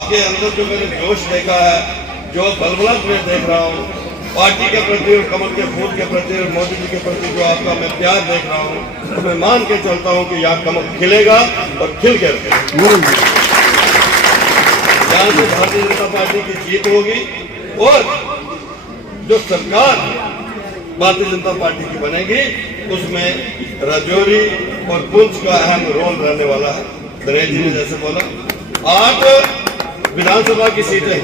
के अंदर जो मैंने जोश देखा है, जो बलबलत में देख रहा हूँ, पार्टी के प्रति और कमल के फूल के प्रति और मोदी जी के प्रति जो आपका मैं प्यार देख रहा हूँ, तो मैं मान के चलता हूँ कि यहाँ कमल खिलेगा और खिल के रखेगा। यहाँ से भारतीय जनता पार्टी की जीत होगी और जो सरकार भारतीय जनता पार्टी की बनेगी उसमें राजौरी और पुंछ का अहम रोल रहने वाला है। दिनेश जी ने जैसे बोला, 8 विधानसभा की सीटें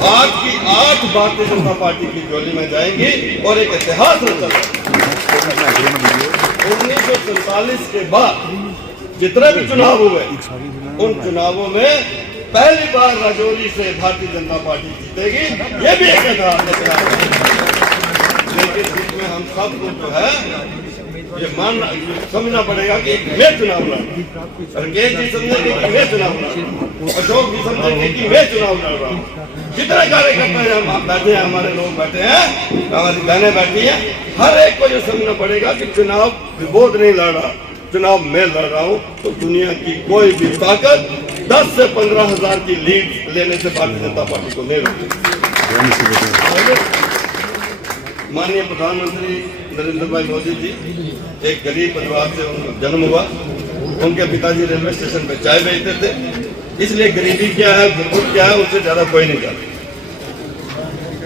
8 की 8 भारतीय जनता पार्टी की झोली में जाएंगी और एक इतिहास रचा जाएगा। 1947 के बाद जितने भी चुनाव हुए उन चुनावों में पहली बार राजौरी से भारतीय जनता पार्टी जीतेगी, ये भी एक इतिहास है। लेकिन इसमें हम सबको जो है ये समझना पड़ेगा कि मैं चुनाव लड़, रकेश जी समझेंगे कि मैं चुनाव लड़, अशोक जी समझेंगे कि मैं चुनाव लड़ रहा हूँ। जितने कार्यकर्ता हैं बैठे हैं, हमारे लोग बैठे हैं, हमारी बहनें बैठी हैं, हर एक को ये समझना पड़ेगा कि चुनाव विरोध नहीं लड़ रहा, चुनाव मैं लड़ रहा हूँ। तो दुनिया की कोई भी ताकत 10 से 15 हजार की लीड लेने से भारतीय जनता पार्टी को नहीं रोकेगी। माननीय प्रधानमंत्री नरेंद्र भाई मोदी जी एक गरीब परिवार से उनका जन्म हुआ। उनके पिताजी रेलवे स्टेशन पे चाय बेचते थे, इसलिए गरीबी क्या है, गुरबत क्या है, उससे ज्यादा कोई नहीं जानता।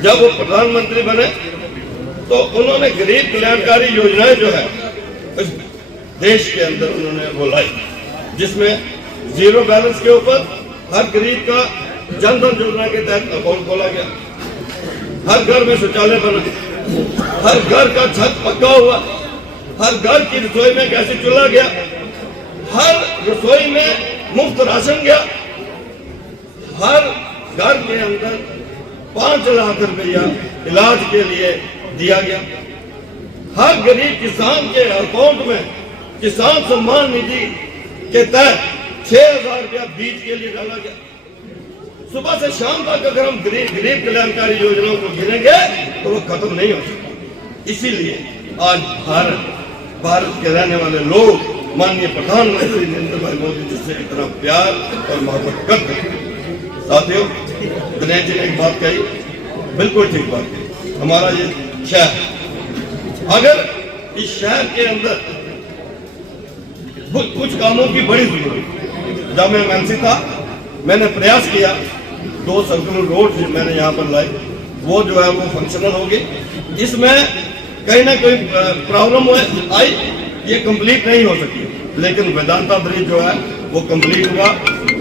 जब वो प्रधानमंत्री बने तो उन्होंने गरीब कल्याणकारी योजनाएं जो है इस देश के अंदर उन्होंने वो लाई, जिसमें जीरो बैलेंस के ऊपर हर गरीब का जनधन योजना के तहत अकाउंट खोला गया, हर घर में शौचालय बना, हर घर का छत पक्का हुआ, हर घर की रसोई में गैस चूल्हा गया, हर रसोई में मुफ्त राशन गया, हर घर के अंदर 5 लाख रुपया इलाज के लिए दिया गया, हर गरीब किसान के अकाउंट में किसान सम्मान निधि के तहत 6,000 रुपया बीज के लिए डाला गया। सुबह से शाम तक अगर हम गरीब कल्याणकारी योजनाओं को गिनेंगे तो वो खत्म नहीं हो सकता। इसीलिए आज भारत के रहने वाले लोग माननीय प्रधानमंत्री नरेंद्र भाई मोदी जी से इतना प्यार और मोहब्बत करते हैं। साथियों, दिनेश जी ने एक बात कही, बिल्कुल ठीक बात कही। हमारा ये शहर, अगर इस शहर के अंदर कुछ कामों की बड़ी जरूरत, जब मैं एमएलसी था मैंने प्रयास किया 2 सर्कुलर रोड मैंने यहाँ पर लाई, वो जो है वो फंक्शनल होगी। इसमें कहीं ना कहीं प्रॉब्लम आई, ये कंप्लीट नहीं हो सकी, लेकिन वेदांता ब्रिज जो है वो कंप्लीट हुआ।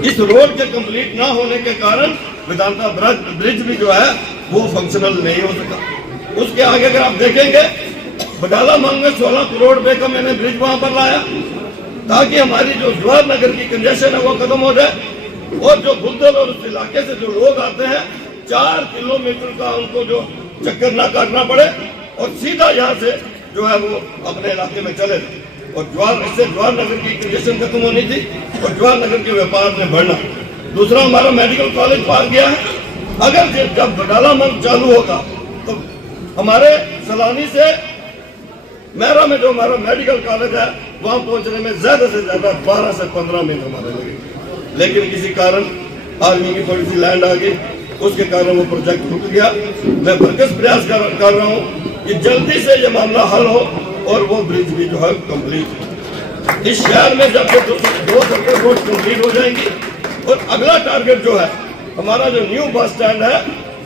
इस रोड के कंप्लीट ना होने के कारण वेदांता ब्रिज भी जो है वो फंक्शनल नहीं हो सका। उसके आगे अगर आप देखेंगे बडाला मांग में 16 करोड़ रुपए का मैंने ब्रिज वहां पर लाया, ताकि हमारी जो जवाहर नगर की कंजेशन है वो खत्म हो जाए और जो बुलदल और उस इलाके से जो लोग आते हैं 4 किलोमीटर का उनको जो चक्कर ना काटना पड़े और सीधा यहाँ से जो है वो अपने इलाके में चले। और जवाहर नगर की कंजेशन खत्म होनी थी और जवाहर नगर के व्यापार में बढ़ना। दूसरा, हमारा मेडिकल कॉलेज पार गया है, अगर जब बडाला मंच चालू होगा तो हमारे सलानी से मेरा में जो हमारा मेडिकल कॉलेज है वहां पहुंचने में ज्यादा से ज्यादा 12 से 15 मिनट हमारे लगे, लेकिन किसी कारण आर्मी की थोड़ी सी लैंड आ गई, उसके कारण वो प्रोजेक्ट रुक गया। मैं भरकस प्रयास कर रहा हूँ कि जल्दी से ये मामला हल हो और वो ब्रिज भी जो है कंप्लीट हो। इस शहर में जब 2 सर्कुलर रोड कंप्लीट हो जाएंगी और अगला टारगेट जो है हमारा जो न्यू बस स्टैंड है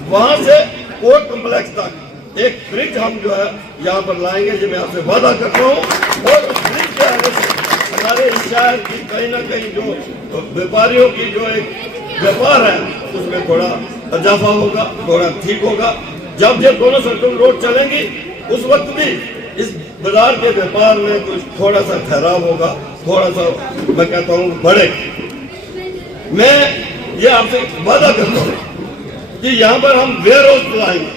वहां से कोर्ट कम्प्लेक्स तक एक ब्रिज हम जो है यहाँ पर लाएंगे, जो मैं आपसे वादा करता हूँ। और उस ब्रिज के आने से हमारे इस शहर की कहीं ना कहीं जो व्यापारियों की जो एक व्यापार है उसमें थोड़ा इजाफा होगा, थोड़ा ठीक होगा। जब ये दोनों सर्कुलर रोड चलेंगी उस वक्त भी इस बाजार के व्यापार में कुछ थोड़ा सा ठहराव होगा, थोड़ा सा मैं कहता हूँ बढ़े। मैं ये आपसे वादा करता हूँ कि यहाँ पर हम वेयर हाउस बनाएंगे,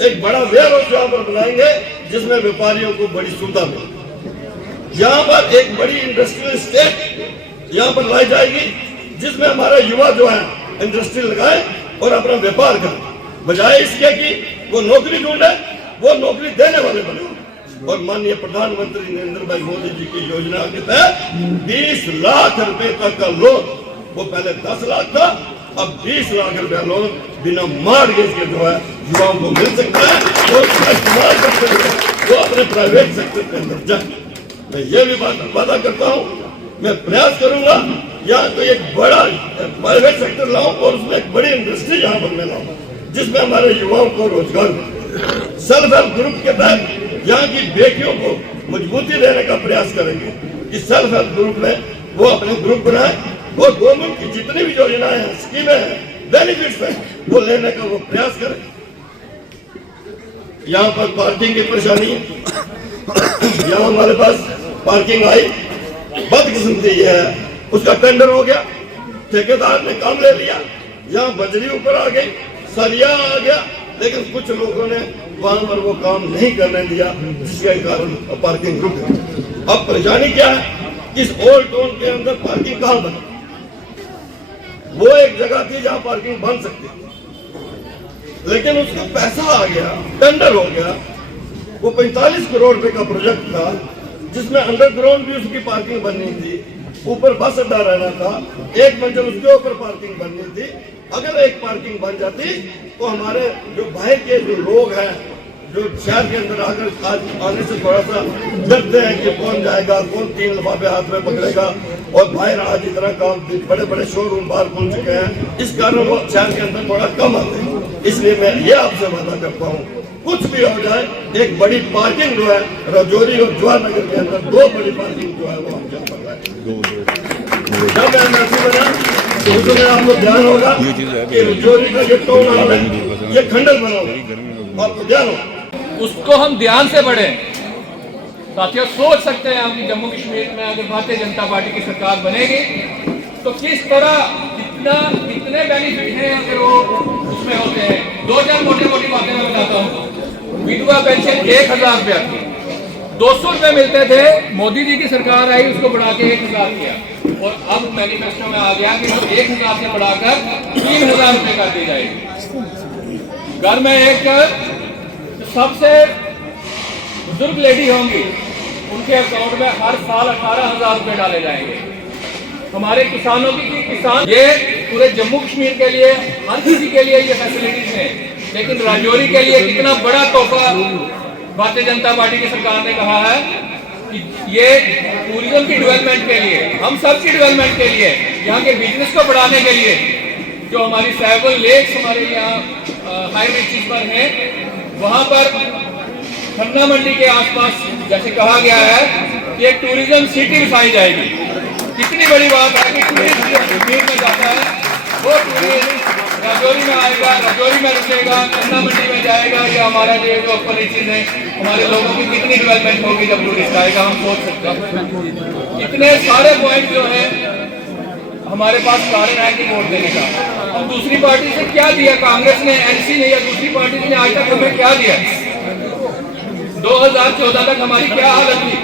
एक बड़ा वेयर हाउस यहाँ पर बनाएंगे जिसमें व्यापारियों को बड़ी सुविधा मिले। यहाँ पर एक बड़ी इंडस्ट्रियल स्टेट यहाँ पर लाई जाएगी जिसमें हमारा युवा जो है इंडस्ट्री लगाए और अपना व्यापार करे, बजाय इसके कि वो नौकरी ढूंढे, वो नौकरी देने वाले बने। और माननीय प्रधानमंत्री नरेंद्र भाई मोदी जी की योजना के तहत 20 लाख रुपए तक का लोन वो पहले 10 लाख था, अब 20 लाख रुपया लोन बिना मॉर्गेज के जो है युवाओं को मिल सकता है और उसका इस्तेमाल करते हुए वो अपने प्राइवेट सेक्टर के अंदर जाए। मैं ये भी वादा करता हूँ, मैं प्रयास करूंगा यहाँ तो एक बड़ा प्राइवेट सेक्टर लाऊं और उसमें एक बड़ी इंडस्ट्री यहाँ पर मैं लाऊं जिसमें हमारे युवाओं को रोजगार मिले। सेल्फ हेल्प ग्रुप के तहत यहाँ की बेटियों को मजबूती देने का प्रयास करेंगे कि सेल्फ हेल्प ग्रुप में वो अपने ग्रुप बनाए, वो गवर्नमेंट की जितनी भी योजनाएं हैं, स्कीमें हैं, बेनिफिट्स हैं, वो लेने का वो प्रयास करें। यहाँ पर पार्किंग की परेशानी है, यहाँ हमारे पास पार्किंग आई, बदकिस्मती है, उसका टेंडर हो गया, ठेकेदार ने काम ले लिया, यहाँ बजरी ऊपर आ गई, सरिया आ गया, लेकिन कुछ लोगों ने वहां पर वो काम नहीं करने दिया, जिसके कारण पार्किंग रुक गई। अब परेशानी क्या है, इस ओल्ड टाउन के अंदर पार्किंग कहाँ बनी? वो एक जगह थी जहां पार्किंग बन सकती, लेकिन उसका पैसा आ गया, टेंडर हो गया, वो 45 करोड़ रुपए का प्रोजेक्ट था जिसमें अंडरग्राउंड भी उसकी पार्किंग बननी थी, ऊपर बस अड्डा रहना था, एक मंजिल उसके ऊपर पार्किंग बननी थी। अगर एक पार्किंग बन जाती तो हमारे जो बाहर के जो लोग हैं, जो शहर के अंदर आकर आज आने से थोड़ा सा डरते हैं कि कौन जाएगा, कौन 3 लिफाफे हाथ में पकड़ेगा, और बाहर आज इतना काम, बड़े बड़े शोरूम बाहर खुल चुके हैं, इस कारण वो शहर के अंदर थोड़ा कम आते हैं। इसलिए मैं ये आपसे वादा करता हूँ, कुछ भी हो जाए, एक बड़ी पार्किंग जो है राजौरी और जवाहर नगर के अंदर 2 बड़ी पार्किंग जो है वो हम यहाँ पर लाए। जब मैं एमएलसी बना तो उसमें आपको ध्यान होगा कि राजौरी का जो टाउन हॉल है ये खंडर बना हुआ, आपको ध्यान होगा, उसको हम ध्यान से बढ़े। साथियों, सोच सकते हैं हम कि जम्मू कश्मीर में अगर भारतीय जनता पार्टी की सरकार बनेगी तो किस तरह कितने बेनिफिट हैं अगर वो उसमें होते हैं। 2-4 मोटी बातें मैं बताता हूँ। विधवा पेंशन 1000 रुपया थी, 200 रुपये मिलते थे, मोदी जी की सरकार आई उसको बढ़ा के 1000 किया, और अब मैनिफेस्टो में आ गया कि 1000 से बढ़ाकर 3000 रुपये कर दी जाएगी। घर में एक सबसे बुजुर्ग लेडी होंगी, उनके अकाउंट में हर साल 18,000 रुपए डाले जाएंगे। हमारे किसानों की किसान, ये पूरे जम्मू कश्मीर के लिए हर किसी के लिए ये फैसिलिटीज हैं, लेकिन राजौरी के लिए कितना बड़ा तोहफा भारतीय जनता पार्टी की सरकार ने कहा है कि ये टूरिज्म की डेवलपमेंट के लिए, हम सब की डेवलपमेंट के लिए, यहाँ के बिजनेस को बढ़ाने के लिए, जो हमारी सेवल लेक्स हमारे यहाँ हाई रीचेस पर हैं, वहाँ पर खन्ना मंडी के आसपास जैसे कहा गया है कि एक टूरिज्म सिटी बसाई जाएगी। कितनी बड़ी बात है कि टूरिस्ट कश्मीर में जाता है, वो टूरिस्ट राजौरी में आएगा, राजौरी में रुकेगा, खन्ना मंडी में जाएगा, या हमारा जो अपर रीचेस है, हमारे लोगों की कितनी डेवलपमेंट होगी जब टूरिस्ट आएगा, हम सोच सकते हैं। इतने सारे पॉइंट जो है हमारे पास कारण है कि वोट देने का। हम दूसरी पार्टी से क्या दिया, कांग्रेस ने, एनसी ने या दूसरी पार्टी ने आज तक हमें क्या दिया? 2014 तक हमारी क्या हालत थी?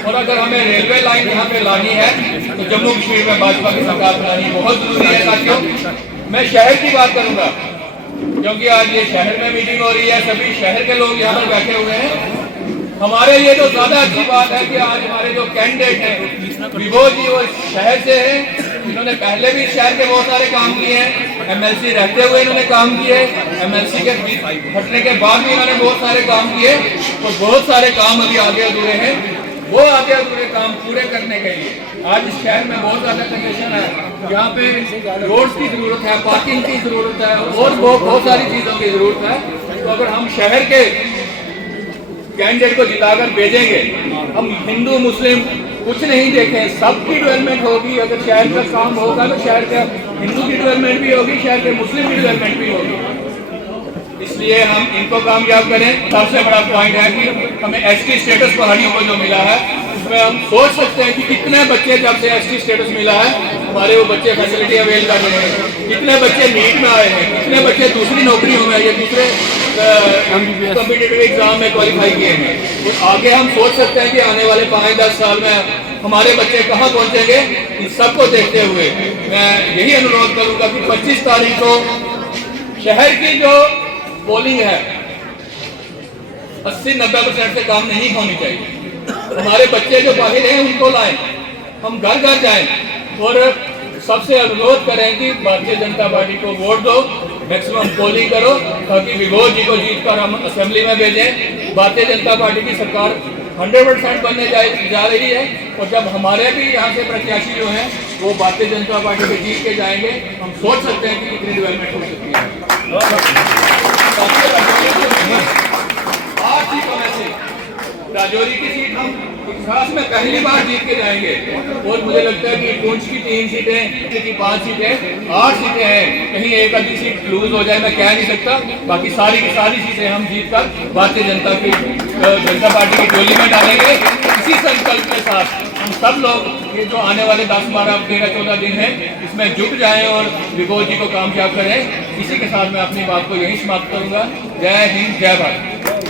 और अगर हमें रेलवे लाइन यहाँ पे लानी है तो जम्मू कश्मीर में भाजपा की सरकार बनानी बहुत जरूरी है। साथियों, मैं शहर की बात करूंगा क्योंकि आज ये शहर में मीटिंग हो रही है, सभी शहर के लोग यहाँ पर बैठे हुए हैं। हमारे लिए तो ज्यादा अच्छी बात है कि आज हमारे जो कैंडिडेट हैं विभोर जी, वो शहर से हैं, इन्होंने पहले भी शहर के बहुत सारे काम किए हैं, एमएलसी रहते हुए इन्होंने काम किए, एमएलसी के हटने के बाद भी इन्होंने बहुत सारे काम किए, तो बहुत सारे काम अभी आगे अधूरे हैं। वो आगे अधूरे काम पूरे करने के लिए आज इस शहर में बहुत ज्यादा कंजेशन है, यहाँ पे रोड्स की जरूरत है, पार्किंग की जरूरत है, और बहुत सारी चीजों की जरूरत है। तो अगर हम शहर के कैंडिडेट को जिताकर भेजेंगे, हम हिंदू मुस्लिम कुछ नहीं देखें, सबकी डेवलपमेंट होगी। अगर शहर का काम होगा तो शहर के हिंदू की डेवलपमेंट भी होगी, शहर के मुस्लिम की डेवलपमेंट भी होगी। इसलिए हम इनको कामयाब करें। सबसे बड़ा पॉइंट है कि हमें एसटी स्टेटस पहाड़ियों को जो मिला है, उसमें हम सोच सकते हैं कि कितने बच्चे जब से एसटी स्टेटस मिला है हमारे वो बच्चे फैसिलिटी अवेल कर रहे हैं, कितने बच्चे नीट में आए हैं, कितने बच्चे दूसरी नौकरियों में या दूसरे कॉम्पिटिटिव एग्जाम में क्वालिफाई किए हैं। तो आगे हम सोच सकते हैं कि आने वाले 5-10 साल में हमारे बच्चे कहाँ पहुंचेंगे। इन सबको देखते हुए मैं यही अनुरोध करूंगा कि 25 तारीख को शहर की जो पोलिंग है 80-90% से काम नहीं होनी चाहिए। हमारे बच्चे जो बाहर हैं उनको लाएं, हम घर घर जाएं और सबसे अनुरोध करें कि भारतीय जनता पार्टी को वोट दो, मैक्सिमम पोलिंग करो, ताकि विभोज जी को जीत कर हम असेंबली में भेजें। भारतीय जनता पार्टी की सरकार 100% बनने जा रही है, और जब हमारे भी यहाँ से प्रत्याशी जो हैं वो भारतीय जनता पार्टी के जीत के जाएंगे, हम सोच सकते हैं कि कितनी डेवलपमेंट हो सकती है। आज सीटों में से राजौरी की सीट हम इतिहास में पहली बार जीत के जाएंगे, और मुझे लगता है कि पुंछ की 3 सीटें, की 5 सीटें, 8 सीटें हैं, कहीं एक आधी सीट लूज हो जाए मैं कह नहीं सकता। बाकी सारी की सारी सीटें हम जीत कर भारतीय जनता पार्टी की टोली में डालेंगे। इसी संकल्प के साथ हम सब लोग ये जो आने वाले 10, 12, 13, 14 दिन हैं इसमें जुट जाएं और विभोज जी को कामयाब करें। इसी के साथ मैं अपनी बात को यहीं समाप्त करूंगा। जय हिंद, जय भारत।